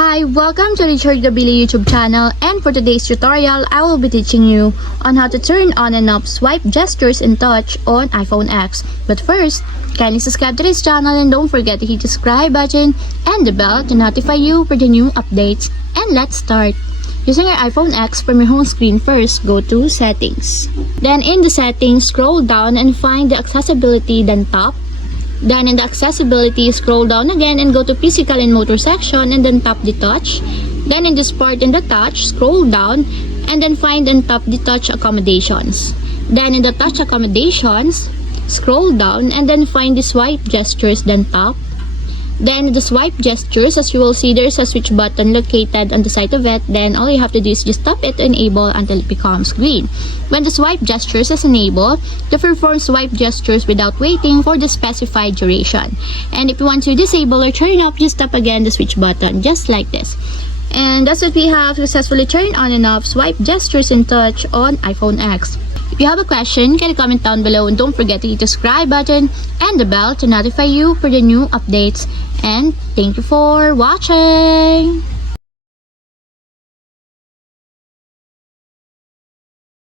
Hi, welcome to Richard Gabili YouTube channel, and for today's tutorial, I will be teaching you on how to turn on and off swipe gestures and touch on iPhone X. But first, kindly subscribe to this channel and don't forget to hit the subscribe button and the bell to notify you for the new updates. And let's start. Using your iPhone X, from your home screen first, go to Settings. Then in the Settings, scroll down and find the Accessibility, then tap. Then in the accessibility, scroll down again and go to physical and motor section and then tap the touch. Then in this part in the touch, scroll down and then find and tap the touch accommodations. Then in the touch accommodations, scroll down and then find the swipe gestures, then tap. Then in the swipe gestures, as you will see, there's a switch button located on the side of it. Then all you have to do is just tap it to enable until it becomes green. When the swipe gestures is enabled, to perform swipe gestures without waiting for the specified duration. And if you want to disable or turn off, just tap again the switch button, just like this. And that's what we have successfully turned on and off swipe gestures and touch on iPhone X. If you have a question, can you comment down below, and don't forget to hit the subscribe button and the bell to notify you for the new updates. And thank you for watching!